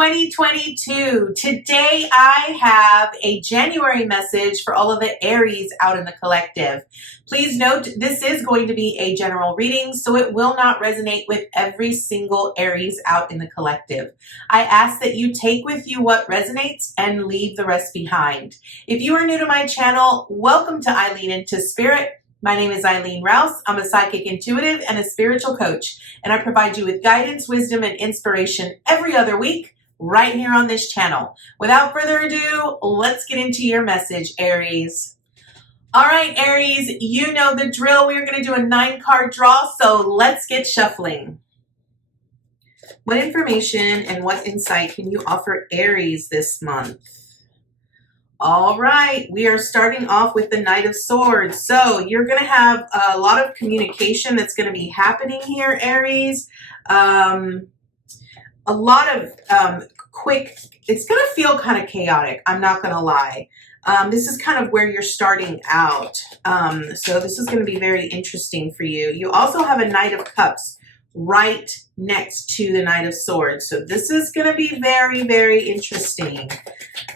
2022. Today I have a January message for all of the Aries out in the collective. Please note this is going to be a general reading, so it will not resonate with every single Aries out in the collective. I ask that you take with you what resonates and leave the rest behind. If you are new to my channel, welcome to Eileen Into Spirit. My name is Eileen Rouse. I'm a psychic intuitive and a spiritual coach, and I provide you with guidance, wisdom, and inspiration every other week right here on this channel. Without further ado, let's get into your message, Aries. All right, Aries, you know the drill. We're going to do a 9-card draw, so let's get shuffling. What information and what insight can you offer Aries this month? All right, we are starting off with the Knight of Swords. So you're going to have a lot of communication that's going to be happening here, Aries. A lot of quick, it's going to feel kind of chaotic. I'm not going to lie. This is kind of where you're starting out. So this is going to be very interesting for you. You also have a Knight of Cups right next to the Knight of Swords. So this is going to be very, very interesting.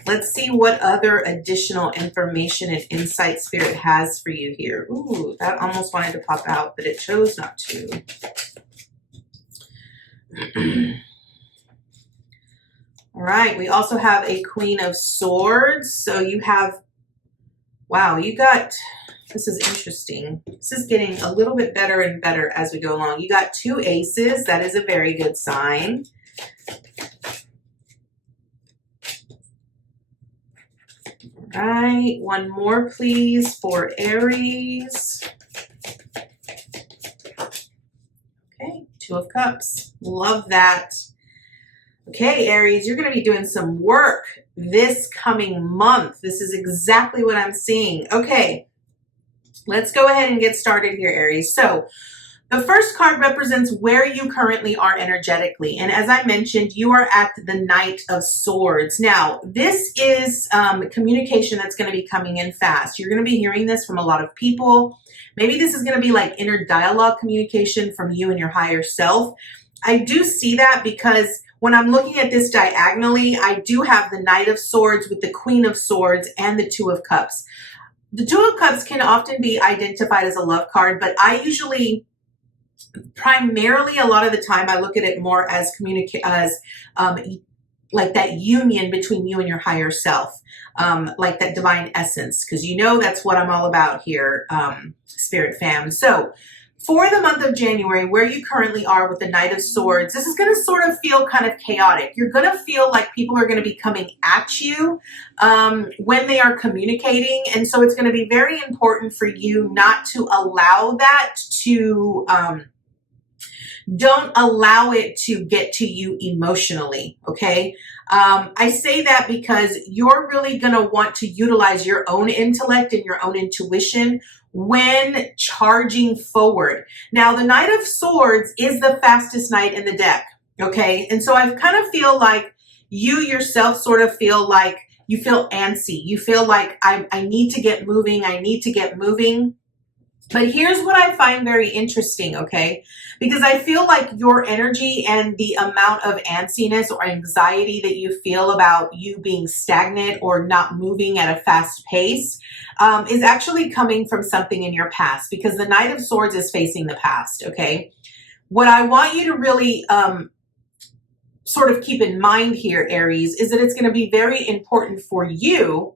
Let's see what other additional information and insight Spirit has for you here. Ooh, that almost wanted to pop out, but it chose not to. All right, we also have a Queen of Swords. So you have, wow, you got, this is interesting. This is getting a little bit better and better as we go along. You got 2 aces. That is a very good sign. All right, one more, please, for Aries. Okay, 2 of Cups. Love that. Okay, Aries, you're going to be doing some work this coming month. This is exactly what I'm seeing. Okay, let's go ahead and get started here, Aries. So the first card represents where you currently are energetically. And as I mentioned, you are at the Knight of Swords. Now, this is communication that's going to be coming in fast. You're going to be hearing this from a lot of people. Maybe this is going to be like inner dialogue communication from you and your higher self. I do see that because when I'm looking at this diagonally, I do have the Knight of Swords with the Queen of Swords and the 2 of Cups. The 2 of Cups can often be identified as a love card, but I usually, primarily a lot of the time, I look at it more as like that union between you and your higher self, like that divine essence, because you know that's what I'm all about here, Spirit fam. So for the month of January, where you currently are with the Knight of Swords, this is going to sort of feel kind of chaotic. You're going to feel like people are going to be coming at you when they are communicating. And so it's going to be very important for you not to allow that to, don't allow it to get to you emotionally, okay? I say that because you're really going to want to utilize your own intellect and your own intuition when charging forward. Now, the Knight of Swords is the fastest knight in the deck, okay? And so I kind of feel like you yourself sort of feel like you feel antsy. You feel like I need to get moving. I need to get moving. But here's what I find very interesting, okay? Because I feel like your energy and the amount of antsiness or anxiety that you feel about you being stagnant or not moving at a fast pace is actually coming from something in your past, because the Knight of Swords is facing the past, okay? What I want you to really sort of keep in mind here, Aries, is that it's going to be very important for you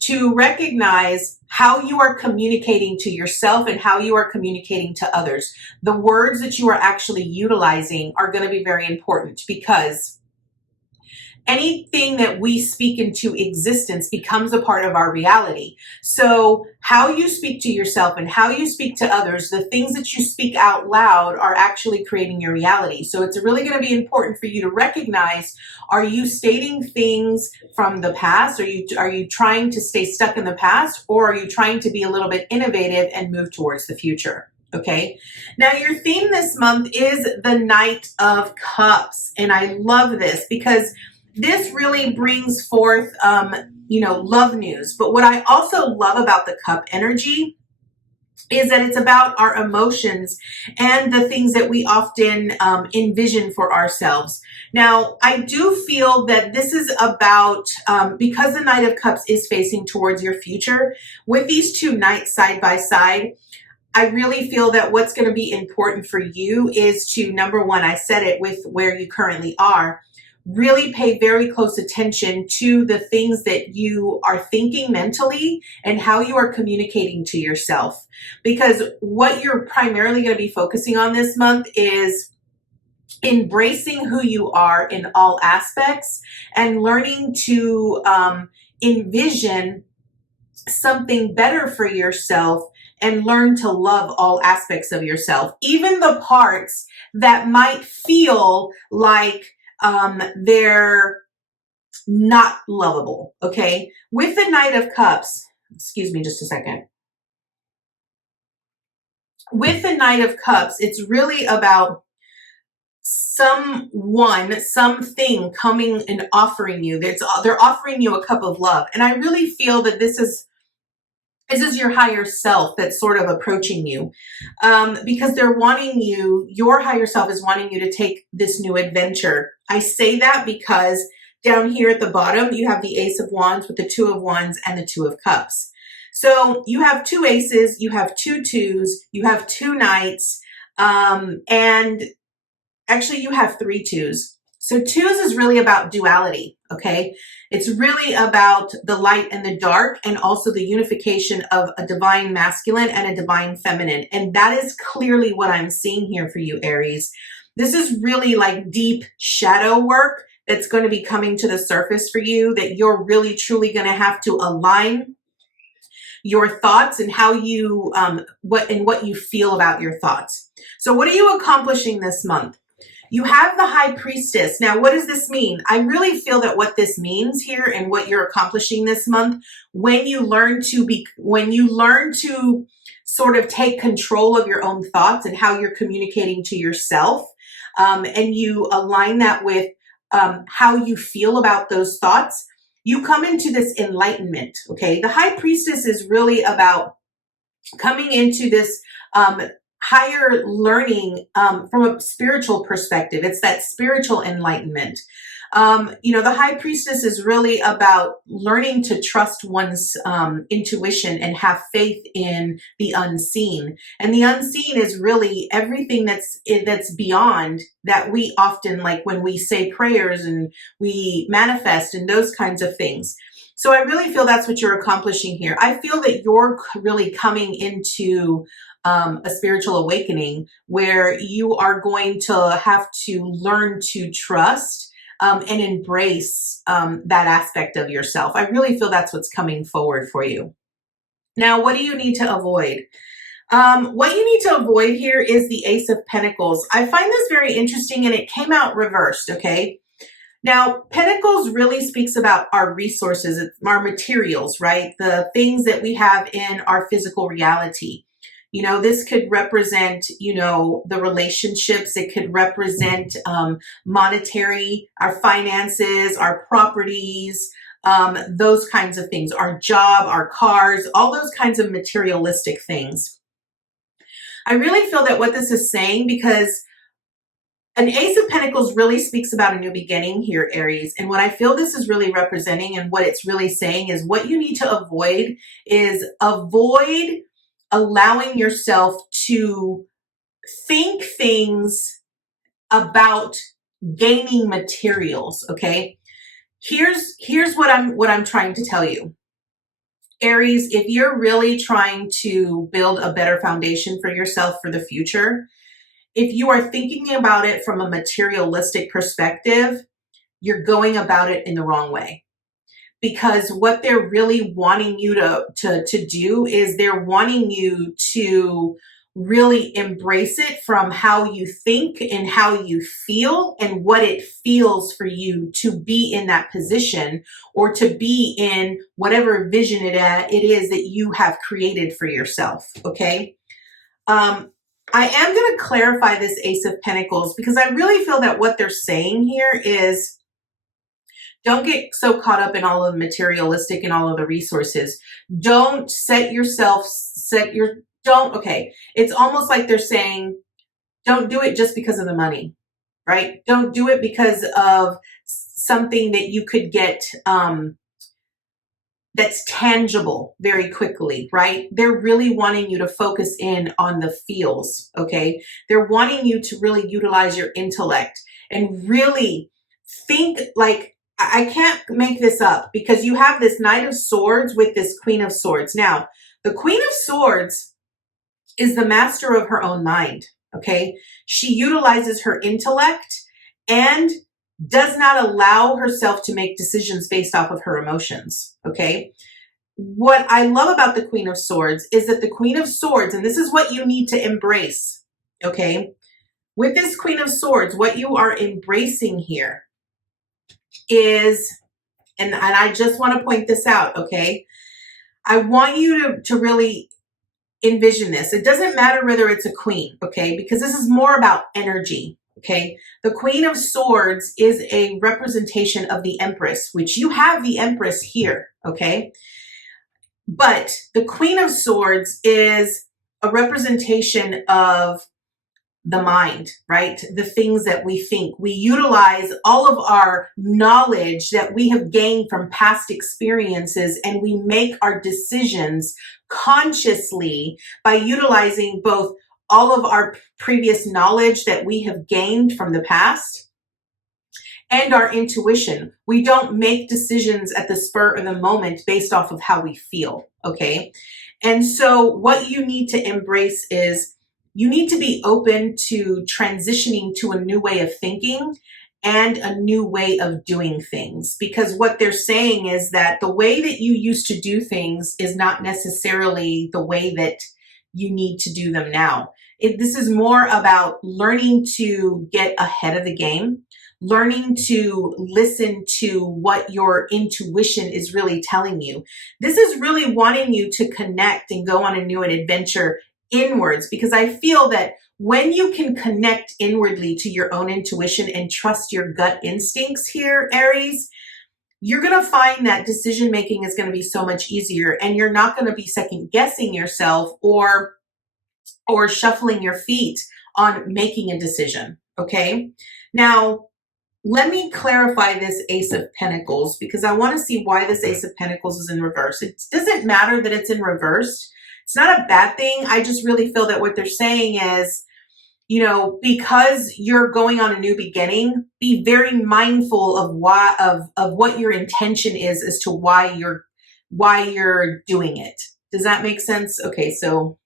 to recognize how you are communicating to yourself and how you are communicating to others. The words that you are actually utilizing are going to be very important, because anything that we speak into existence becomes a part of our reality. So how you speak to yourself and how you speak to others, the things that you speak out loud are actually creating your reality. So it's really going to be important for you to recognize, are you stating things from the past? Are you trying to stay stuck in the past, or are you trying to be a little bit innovative and move towards the future? Okay. Now your theme this month is the Knight of Cups. And I love this because this really brings forth, love news. But what I also love about the cup energy is that it's about our emotions and the things that we often envision for ourselves. Now, I do feel that this is about, because the Knight of Cups is facing towards your future, with these two knights side by side, I really feel that what's going to be important for you is to, number one, I said it with where you currently are, really pay very close attention to the things that you are thinking mentally and how you are communicating to yourself. Because what you're primarily going to be focusing on this month is embracing who you are in all aspects and learning to envision something better for yourself and learn to love all aspects of yourself, even the parts that might feel like they're not lovable. Okay. With the Knight of Cups, excuse me just a second. With the Knight of Cups, it's really about something coming and offering you. They're offering you a cup of love. And I really feel that this is your higher self that's sort of approaching you, because they're wanting you, your higher self is wanting you to take this new adventure. I say that because down here at the bottom, you have the Ace of Wands with the Two of Wands and the Two of Cups. So you have two aces, you have two twos, you have two knights, and actually you have three twos. So twos is really about duality, okay? It's really about the light and the dark, and also the unification of a divine masculine and a divine feminine. And that is clearly what I'm seeing here for you, Aries. This is really like deep shadow work that's going to be coming to the surface for you, that you're really truly going to have to align your thoughts and how you, what you feel about your thoughts. So what are you accomplishing this month? You have the High Priestess. Now, what does this mean? I really feel that what this means here and what you're accomplishing this month, when you learn to sort of take control of your own thoughts and how you're communicating to yourself, and you align that with how you feel about those thoughts, you come into this enlightenment, okay? The High Priestess is really about coming into this higher learning from a spiritual perspective. It's that spiritual enlightenment. The High Priestess is really about learning to trust one's intuition and have faith in the unseen. And the unseen is really everything that's beyond, that we often, like when we say prayers and we manifest and those kinds of things. So I really feel that's what you're accomplishing here. I feel that you're really coming into a spiritual awakening where you are going to have to learn to trust and embrace that aspect of yourself. I really feel that's what's coming forward for you. Now, what do you need to avoid? What you need to avoid here is the Ace of Pentacles. I find this very interesting, and it came out reversed, okay? Now, Pentacles really speaks about our resources, our materials, right? The things that we have in our physical reality. This could represent, the relationships. It could represent monetary, our finances, our properties, those kinds of things, our job, our cars, all those kinds of materialistic things. I really feel that what this is saying, because an Ace of Pentacles really speaks about a new beginning here, Aries. And what I feel this is really representing and what it's really saying is what you need to avoid is avoid allowing yourself to think things about gaining materials, okay? Here's what I'm trying to tell you. Aries, if you're really trying to build a better foundation for yourself for the future, if you are thinking about it from a materialistic perspective, you're going about it in the wrong way. Because what they're really wanting you to do is they're wanting you to really embrace it from how you think and how you feel and what it feels for you to be in that position or to be in whatever vision it is that you have created for yourself, okay? I am going to clarify this Ace of Pentacles because I really feel that what they're saying here is don't get so caught up in all of the materialistic and all of the resources. Don't set Okay, it's almost like they're saying, don't do it just because of the money, right? Don't do it because of something that you could get, that's tangible very quickly, right? They're really wanting you to focus in on the feels, okay? They're wanting you to really utilize your intellect and really think like, I can't make this up, because you have this Knight of Swords with this Queen of Swords. Now, the Queen of Swords is the master of her own mind, okay? She utilizes her intellect and does not allow herself to make decisions based off of her emotions, okay? What I love about the Queen of Swords is that the Queen of Swords, and this is what you need to embrace, okay? With this Queen of Swords, what you are embracing here is, and I just want to point this out, okay? I want you to really envision this. It doesn't matter whether it's a queen, okay? Because this is more about energy, okay? The Queen of Swords is a representation of the Empress, which you have the Empress here, okay? But the Queen of Swords is a representation of the mind, right? The things that we think. We utilize all of our knowledge that we have gained from past experiences, and we make our decisions consciously by utilizing both all of our previous knowledge that we have gained from the past and our intuition. We don't make decisions at the spur of the moment based off of how we feel, okay? And so what you need to embrace is, you need to be open to transitioning to a new way of thinking and a new way of doing things. Because what they're saying is that the way that you used to do things is not necessarily the way that you need to do them now. This is more about learning to get ahead of the game, learning to listen to what your intuition is really telling you. This is really wanting you to connect and go on a new adventure inwards, because I feel that when you can connect inwardly to your own intuition and trust your gut instincts here, Aries, you're going to find that decision making is going to be so much easier, and you're not going to be second guessing yourself or shuffling your feet on making a decision, okay? Now, let me clarify this Ace of Pentacles, because I want to see why this Ace of Pentacles is in reverse. It doesn't matter that it's in reverse. It's not a bad thing. I just really feel that what they're saying is, you know, because you're going on a new beginning, be very mindful of what your intention is as to why you're doing it. Does that make sense? Okay, so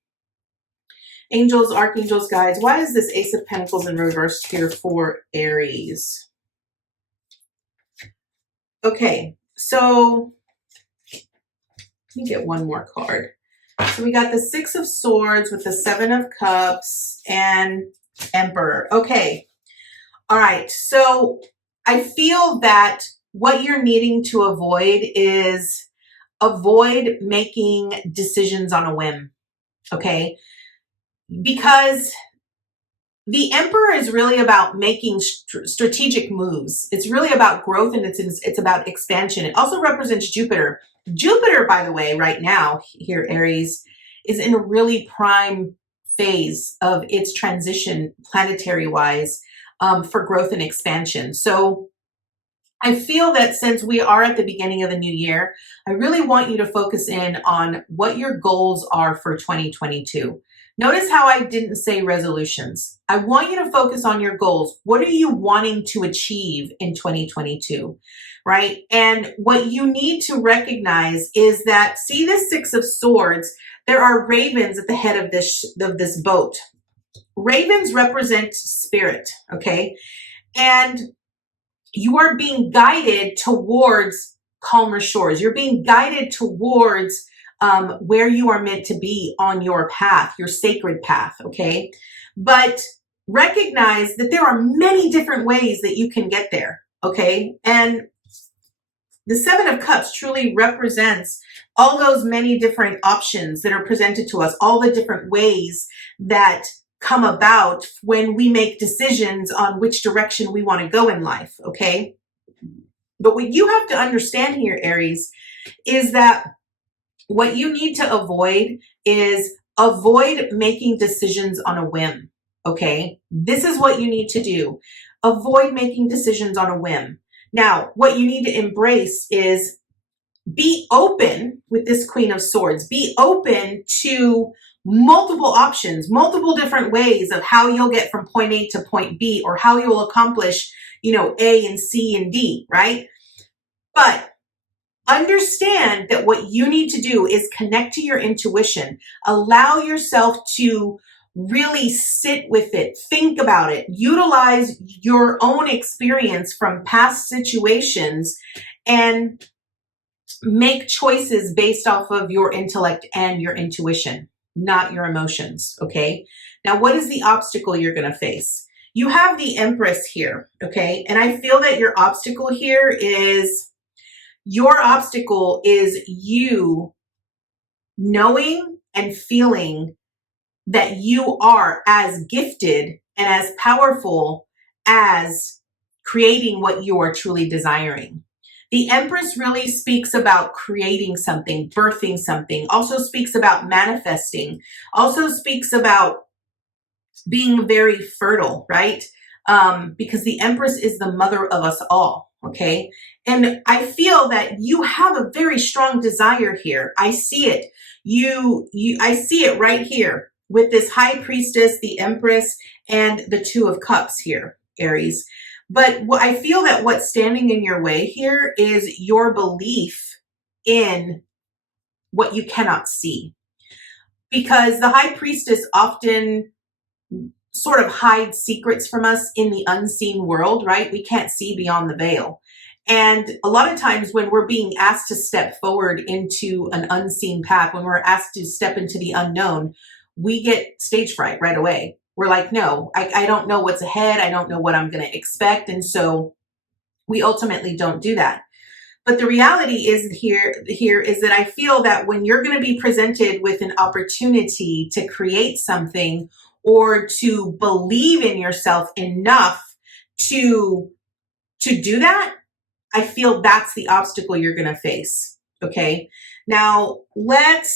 angels, archangels, guides, why is this Ace of Pentacles in reverse here for Aries? Okay, so let me get one more card. So we got the Six of Swords with the Seven of Cups and Emperor. Okay, all right. So I feel that what you're needing to avoid is avoid making decisions on a whim, okay? Because the Emperor is really about making strategic moves. It's really about growth, and it's about expansion. It also represents Jupiter. Jupiter, by the way, right now here, Aries, is in a really prime phase of its transition planetary-wise for growth and expansion. So I feel that since we are at the beginning of the new year, I really want you to focus in on what your goals are for 2022. Notice how I didn't say resolutions. I want you to focus on your goals. What are you wanting to achieve in 2022, right? And what you need to recognize is that, see this Six of Swords, there are ravens at the head of this boat. Ravens represent spirit, okay? And you are being guided towards calmer shores. You're being guided towards where you are meant to be on your path, your sacred path, okay? But recognize that there are many different ways that you can get there, okay? And the Seven of Cups truly represents all those many different options that are presented to us, all the different ways that come about when we make decisions on which direction we want to go in life, okay? But what you have to understand here, Aries, is that what you need to avoid is avoid making decisions on a whim. Okay. This is what you need to do. Avoid making decisions on a whim. Now, what you need to embrace is be open with this Queen of Swords. Be open to multiple options, multiple different ways of how you'll get from point A to point B, or how you'll accomplish, A and C and D, right? But understand that what you need to do is connect to your intuition. Allow yourself to really sit with it, think about it, utilize your own experience from past situations, and make choices based off of your intellect and your intuition, not your emotions, okay? Now, what is the obstacle you're going to face? You have the Empress here, okay? And I feel that your obstacle is you knowing and feeling that you are as gifted and as powerful as creating what you are truly desiring. The Empress really speaks about creating something, birthing something, also speaks about manifesting, also speaks about being very fertile, right? Because the Empress is the mother of us all, okay? And I feel that you have a very strong desire here. I see it. I see it right here with this High Priestess, the Empress, and the Two of Cups here, Aries. But I feel that what's standing in your way here is your belief in what you cannot see. Because the High Priestess often sort of hides secrets from us in the unseen world, right? We can't see beyond the veil. And a lot of times when we're being asked to step forward into an unseen path, when we're asked to step into the unknown, we get stage fright right away. We're like, no, I don't know what's ahead. I don't know what I'm going to expect. And so we ultimately don't do that. But the reality is here is that I feel that when you're going to be presented with an opportunity to create something or to believe in yourself enough to do that, I feel that's the obstacle you're going to face. Okay. Now let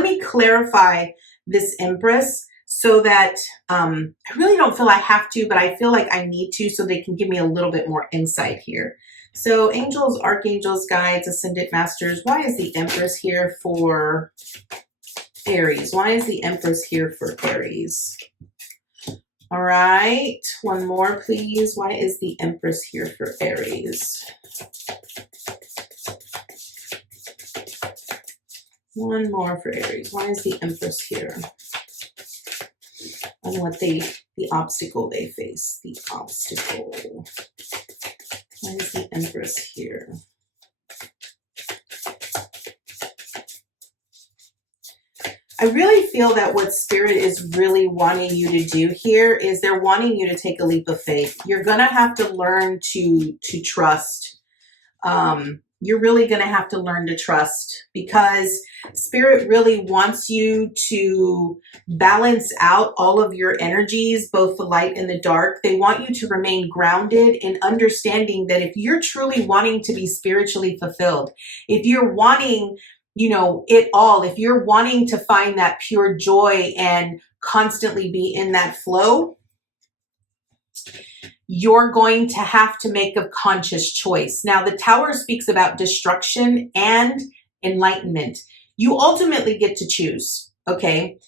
me clarify this Empress so that I really don't feel I have to, but I feel like I need to so they can give me a little bit more insight here. So angels, archangels, guides, ascended masters, why is the Empress here for Aries? Why is the Empress here for Aries? All right, one more, please. Why is the Empress here for Aries? One more for Aries. Why is the Empress here? And what the obstacle they face. The obstacle. Why is the Empress here? I really feel that what Spirit is really wanting you to do here is they're wanting you to take a leap of faith. You're going to have to learn to trust. You're really going to have to learn to trust because Spirit really wants you to balance out all of your energies, both the light and the dark. They want you to remain grounded in understanding that if you're truly wanting to be spiritually fulfilled, if you're wanting, it all, if you're wanting to find that pure joy and constantly be in that flow, you're going to have to make a conscious choice. Now, the Tower speaks about destruction and enlightenment. You ultimately get to choose, okay?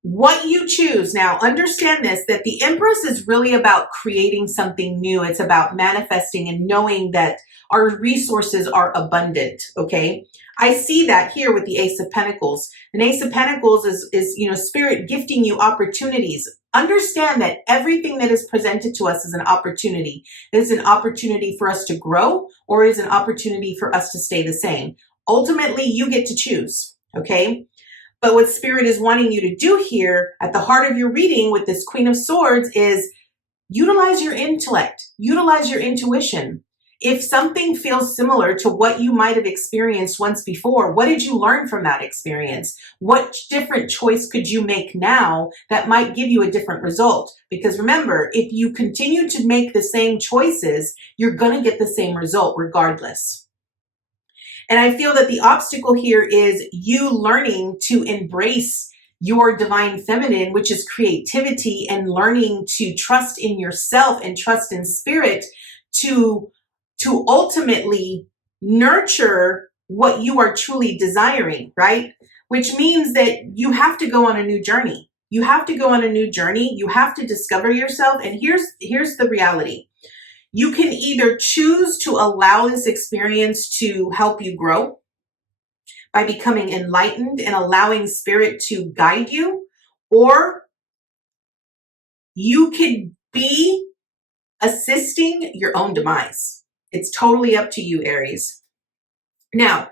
What you choose. Now, understand this, that the Empress is really about creating something new. It's about manifesting and knowing that our resources are abundant, okay? I see that here with the Ace of Pentacles. An Ace of Pentacles is Spirit gifting you opportunities. Understand that everything that is presented to us is an opportunity. It is an opportunity for us to grow, or it is an opportunity for us to stay the same. Ultimately, you get to choose, okay? But what Spirit is wanting you to do here at the heart of your reading with this Queen of Swords is utilize your intellect, utilize your intuition. If something feels similar to what you might have experienced once before, what did you learn from that experience? What different choice could you make now that might give you a different result? Because remember, if you continue to make the same choices, you're going to get the same result regardless. And I feel that the obstacle here is you learning to embrace your divine feminine, which is creativity, and learning to trust in yourself and trust in spirit to, to ultimately nurture what you are truly desiring, right? Which means that you have to go on a new journey. You have to go on a new journey. You have to discover yourself. And here's the reality. You can either choose to allow this experience to help you grow by becoming enlightened and allowing spirit to guide you, or you could be assisting your own demise. It's totally up to you, Aries. Now,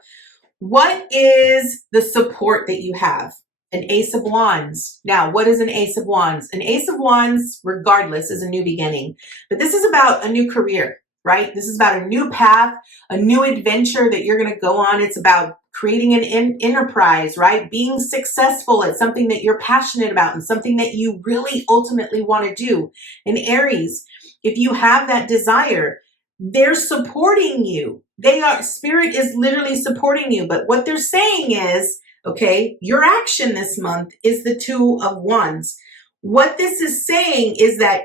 what is the support that you have? An Ace of Wands. Now, what is an Ace of Wands? An Ace of Wands, regardless, is a new beginning. But this is about a new career, right? This is about a new path, a new adventure that you're going to go on. It's about creating an enterprise, right? Being successful at something that you're passionate about and something that you really ultimately want to do. And Aries, if you have that desire, they're supporting you. Spirit is literally supporting you. But what they're saying is, okay, your action this month is the Two of Wands. What this is saying is that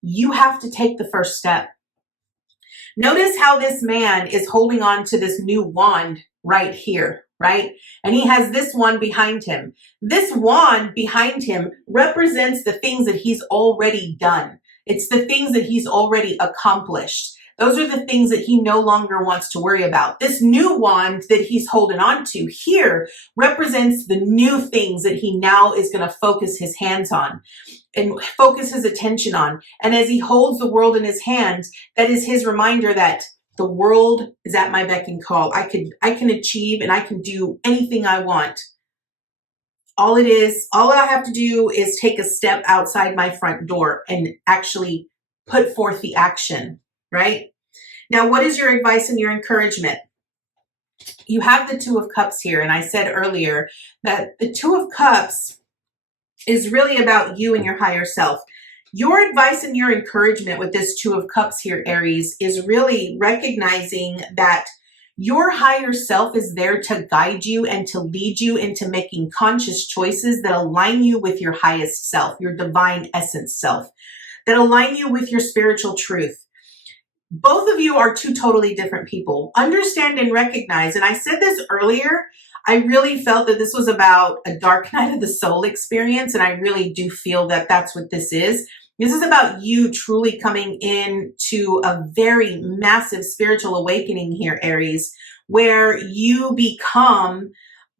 you have to take the first step. Notice how this man is holding on to this new wand right here, right? And he has this one behind him. This wand behind him represents the things that he's already done. It's the things that he's already accomplished. Those are the things that he no longer wants to worry about. This new wand that he's holding on to here represents the new things that he now is going to focus his hands on and focus his attention on. And as he holds the world in his hands, that is his reminder that the world is at my beck and call. I can achieve and I can do anything I want. All I have to do is take a step outside my front door and actually put forth the action, right? Now, what is your advice and your encouragement? You have the Two of Cups here. And I said earlier that the Two of Cups is really about you and your higher self. Your advice and your encouragement with this Two of Cups here, Aries, is really recognizing that your higher self is there to guide you and to lead you into making conscious choices that align you with your highest self, your divine essence self, that align you with your spiritual truth. Both of you are two totally different people. Understand and recognize, and I said this earlier, I really felt that this was about a dark night of the soul experience, and I really do feel that that's what this is. This is about you truly coming into a very massive spiritual awakening here, Aries, where you become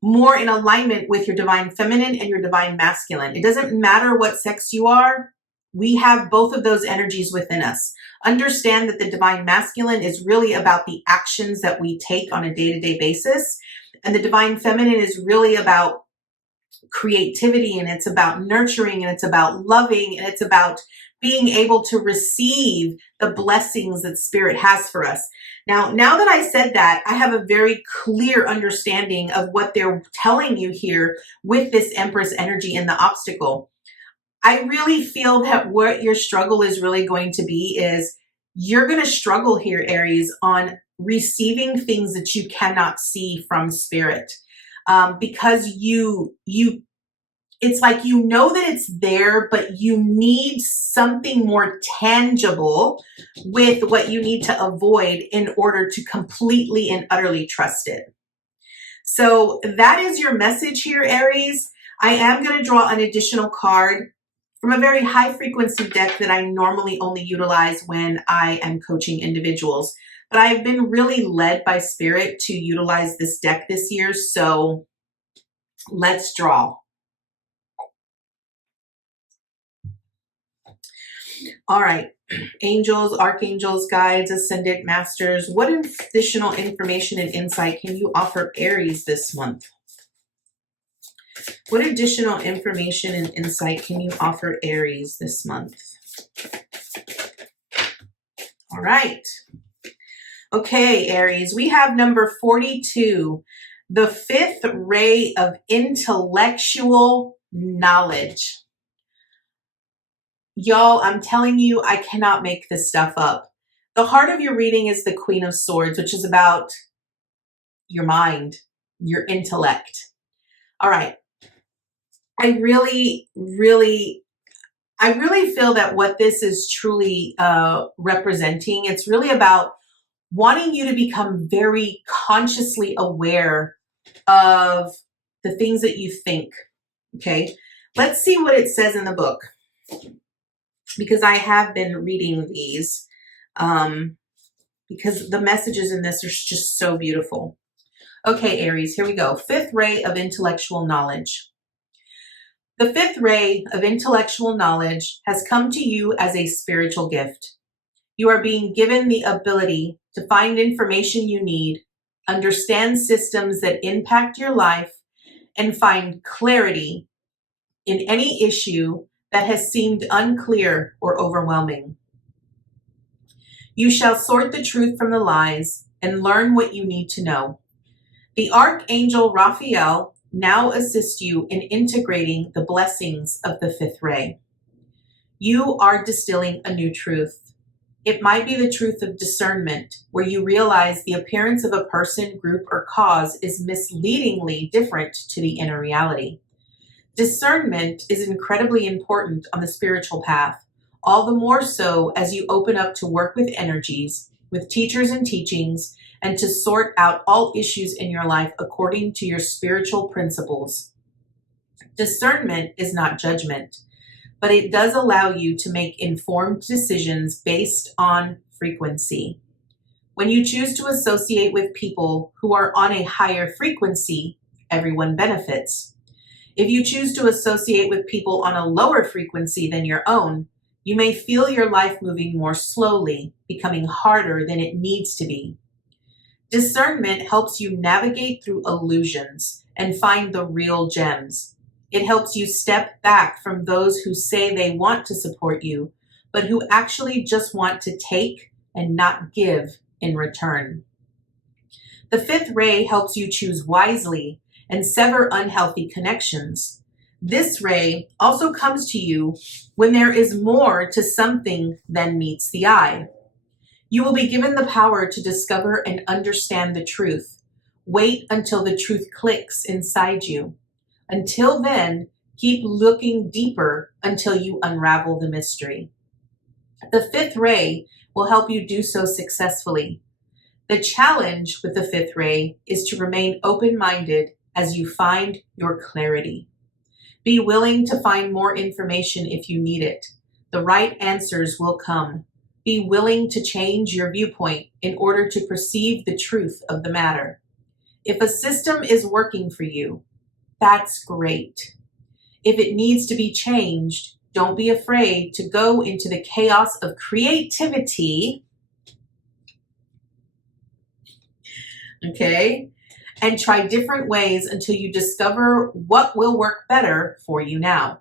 more in alignment with your divine feminine and your divine masculine. It doesn't matter what sex you are. We have both of those energies within us. Understand that the divine masculine is really about the actions that we take on a day-to-day basis. And the divine feminine is really about creativity, and it's about nurturing, and it's about loving, and it's about being able to receive the blessings that spirit has for us. Now that I said that, I have a very clear understanding of what they're telling you here with this Empress energy and the obstacle. I really feel that what your struggle is really going to be is you're going to struggle here, Aries, on receiving things that you cannot see from spirit, because it's like you know that it's there, but you need something more tangible with what you need to avoid in order to completely and utterly trust it. So that is your message here, Aries. I am going to draw an additional card from a very high frequency deck that I normally only utilize when I am coaching individuals. But I've been really led by spirit to utilize this deck this year. So let's draw. All right. Angels, archangels, guides, ascended masters. What additional information and insight can you offer Aries this month? What additional information and insight can you offer Aries this month? All right. Okay, Aries, we have number 42, the fifth ray of intellectual knowledge. Y'all, I'm telling you, I cannot make this stuff up. The heart of your reading is the Queen of Swords, which is about your mind, your intellect. All right. I really feel that what this is truly representing, it's really about wanting you to become very consciously aware of the things that you think. Okay. Let's see what it says in the book, because I have been reading these, because the messages in this are just so beautiful. Okay, Aries, here we go. Fifth ray of intellectual knowledge. The fifth ray of intellectual knowledge has come to you as a spiritual gift. You are being given the ability to find information you need, understand systems that impact your life, and find clarity in any issue that has seemed unclear or overwhelming. You shall sort the truth from the lies and learn what you need to know. The Archangel Raphael now assists you in integrating the blessings of the fifth ray. You are distilling a new truth. It might be the truth of discernment, where you realize the appearance of a person, group, or cause is misleadingly different to the inner reality. Discernment is incredibly important on the spiritual path, all the more so as you open up to work with energies, with teachers and teachings, and to sort out all issues in your life according to your spiritual principles. Discernment is not judgment, but it does allow you to make informed decisions based on frequency. When you choose to associate with people who are on a higher frequency, everyone benefits. If you choose to associate with people on a lower frequency than your own, you may feel your life moving more slowly, becoming harder than it needs to be. Discernment helps you navigate through illusions and find the real gems. It helps you step back from those who say they want to support you, but who actually just want to take and not give in return. The fifth ray helps you choose wisely and sever unhealthy connections. This ray also comes to you when there is more to something than meets the eye. You will be given the power to discover and understand the truth. Wait until the truth clicks inside you. Until then, keep looking deeper until you unravel the mystery. The fifth ray will help you do so successfully. The challenge with the fifth ray is to remain open-minded as you find your clarity. Be willing to find more information if you need it. The right answers will come. Be willing to change your viewpoint in order to perceive the truth of the matter. If a system is working for you, that's great. If it needs to be changed, don't be afraid to go into the chaos of creativity, okay, and try different ways until you discover what will work better for you now.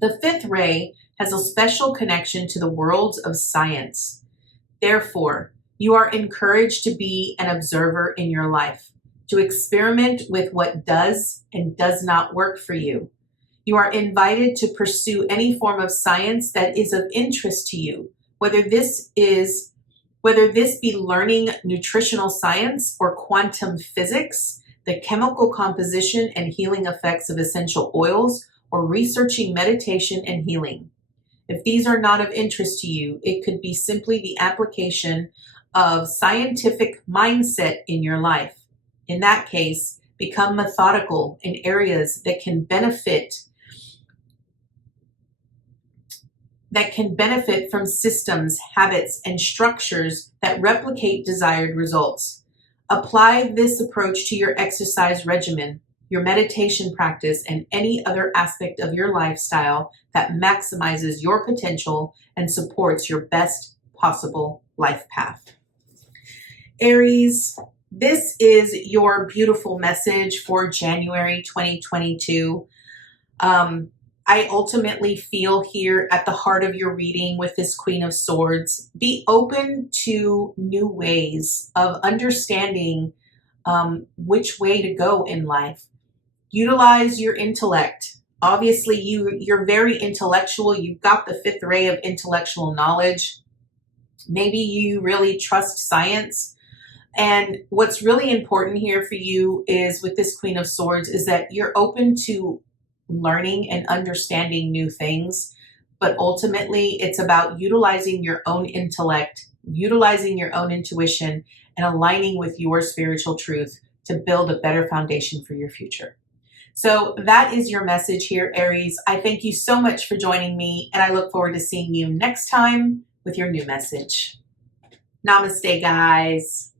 The fifth ray has a special connection to the worlds of science. Therefore, you are encouraged to be an observer in your life, to experiment with what does and does not work for you. You are invited to pursue any form of science that is of interest to you, whether this be learning nutritional science or quantum physics, the chemical composition and healing effects of essential oils, or researching meditation and healing. If these are not of interest to you, it could be simply the application of scientific mindset in your life. In that case, become methodical in areas that can benefit from systems, habits, and structures that replicate desired results. Apply this approach to your exercise regimen, your meditation practice, and any other aspect of your lifestyle that maximizes your potential and supports your best possible life path. Aries, this is your beautiful message for January 2022. I ultimately feel here at the heart of your reading with this Queen of Swords, be open to new ways of understanding which way to go in life. Utilize your intellect. Obviously, you're very intellectual. You've got the fifth ray of intellectual knowledge. Maybe you really trust science And what's really important here for you is with this Queen of Swords is that you're open to learning and understanding new things, but ultimately it's about utilizing your own intellect, utilizing your own intuition, and aligning with your spiritual truth to build a better foundation for your future. So that is your message here, Aries. I thank you so much for joining me, and I look forward to seeing you next time with your new message. Namaste, guys.